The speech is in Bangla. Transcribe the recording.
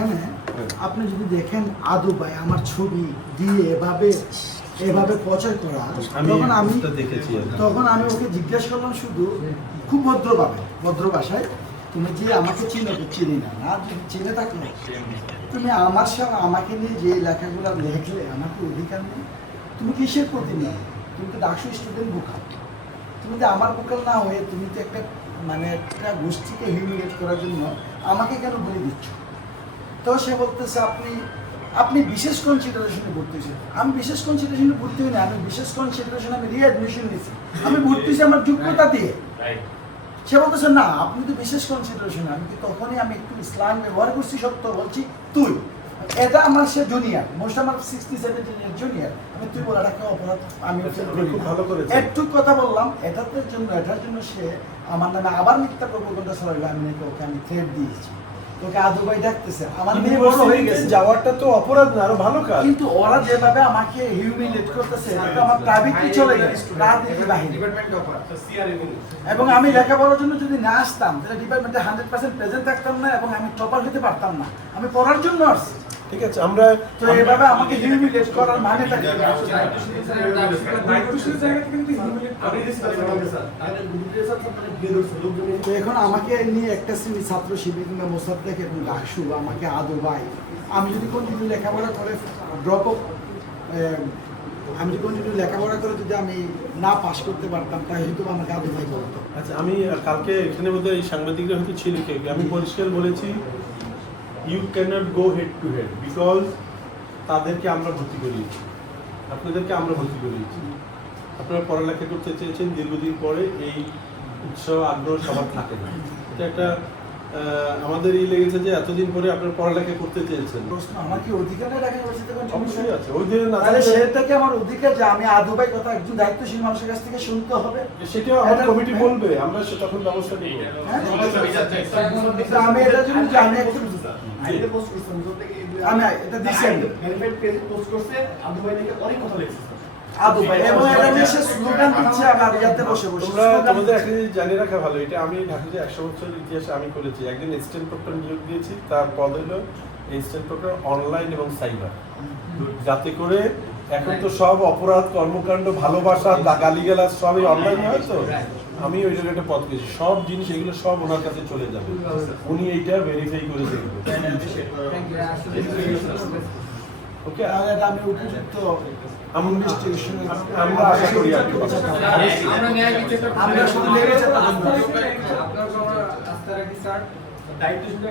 এখানে আপনি যদি দেখেন আদু ভাই আমার ছবি দিয়ে এভাবে প্রচার করা, তখন আমি ওকে জিজ্ঞেস করলাম শুধু খুব ভদ্র ভাষায়, তুমি যে আমাকে চিনি না, যদি চিনে থাকলে তুমি আমার সঙ্গে আমাকে নিয়ে যে লেখাগুলো লেখলে আমার তো অধিকার নেই। তুমি কিসের প্রতিনিধি? তুমি তো ডাকসু স্টুডেন্ট বোকাল। তুমি তো আমার বোকাল না হয়ে তুমি তো একটা একটা গোষ্ঠীকে হিউমিলেট করার জন্য আমাকে কেন বলে দিচ্ছ? তো সে বলতেছে আপনি বিশেষ কনসিডারেশনে ভর্তি হয়েছেন। আমি বিশেষ কনসিডারেশনে ভর্তি হই না, আমি বিশেষ কনসিডারেশনে আমি রিঅ্যাডমিশন নিয়েছি। আমি ভর্তি হয়েছি আমার যোগ্যতা দিয়ে। সে বলতেছে না আপনি তো বিশেষ কনসিডারেশন। আমি তখনই আমি একটু ইসলাম ব্যবহার করছি, সত্য বলছি তুই, এটা আমার সে জুনিয়র, মোস্ট আমার 60-70 ইয়ার জুনিয়র, আমি তুই বলাটাকে অপরাধ আমি খুব ভালো করে একটু কথা বললাম। এটার জন্য সে আমার নামে আবার মিথ্যা প্রপোগান্ডা ছড়াইলো। আমি নাকি ওকে আমি থ্রেট দিয়েছি, তোকে আদু ভাই ডাকতেছে। আমার মেয়ে বড় হয়ে গেছে, যাওয়াটা তো অপরাধ না, আরো ভালো কাজ। কিন্তু ওরা যেভাবে আমাকে হিউমিলেট করতেছে, এটা আমার প্রাইভেটলি চলে গেছে, রাজনীতি বাহিনী। এবং আমি লেখাপড়ার জন্য যদি না আসতাম তাহলে ডিপার্টমেন্টে 100% প্রেজেন্ট থাকতাম না এবং আমি টপার হতে পারতাম না। আমি পড়ার জন্য আসছি। ঠিক আছে, আমরা তো এভাবে আমাকে হিউমিলেট করার মানেটা কি? তো এখন আমাকে নিয়ে একটা শ্রেণী ছাত্র শিবির কিংবা মোসাদ্দেক এবং ডাকসু আমাকে আদু ভাই, আমি যদি কন্টিনিউ লেখাপড়া করে যদি আমি না পাশ করতে পারতাম তাহলে হয়তো আমাকে আদু ভাই বলতো। আচ্ছা, আমি কালকে এখানে বোধহয় এই সাংবাদিকরা হয়তো ছিল কি, আমি পরিষ্কার বলেছি you can't go head to head because তাদেরকে আমরা ভর্তি করিয়েছি, আপনাদেরকে আমরা ভর্তি করিয়েছি। আপনারা পড়ালেখা করতে চেয়েছেন, দীর্ঘদিন পরে এই উৎসাহ আগ্রহ সবার থাকে না। এটা একটা আমাদের লেগেছে যে এতদিন পরে আপনারা পড়ালেখা করতে চেয়েছেন। আমার কি অধিকার অবশ্যই আছে, ওই দিন সেটা কি আমার অধিকার যে আমি আদু ভাই কথা একজন দায়িত্বশীল মানুষের কাছ থেকে শুনতে হবে? সেটাও আমার কমিটি বলবে, আমরা তখন ব্যবস্থা নেব। আমি এটার জন্য জানি আমি এটা দিচ্ছি আদু ভাই এবং এটা নিয়ে সে স্লোগান দিচ্ছে আমার ইয়াতে বসে তোমরা তোমাদের একটা জিনিস জানিয়ে রাখা ভালো, এটা আমি ঢাকাতে 100 বছরের ইতিহাসে আমি করেছি। একদিন অ্যাসিস্ট্যান্ট প্রক্টর নিয়োগ দিয়েছি, তার পদ হলো অ্যাসিস্ট্যান্ট প্রক্টর অনলাইন এবং সাইবার, যাতে করে এখন তো সব অপরাধ কর্মকাণ্ড ভালোবাসা গালিগালাজ সবই অনলাইনে হয়। তো আমি ওই জন্য একটা পদ পেয়েছি, সব জিনিস এগুলো সব ওনার কাছে চলে যাবে, উনি এইটা ভেরিফাই করে দেখবেন। ওকে, আমি উপযুক্ত আমরা আশা করি আর কি। আমরা শুধু লেগে যেতে আপনার কোনো আস্থা রাখি স্যার, দায়িত্ব শুধু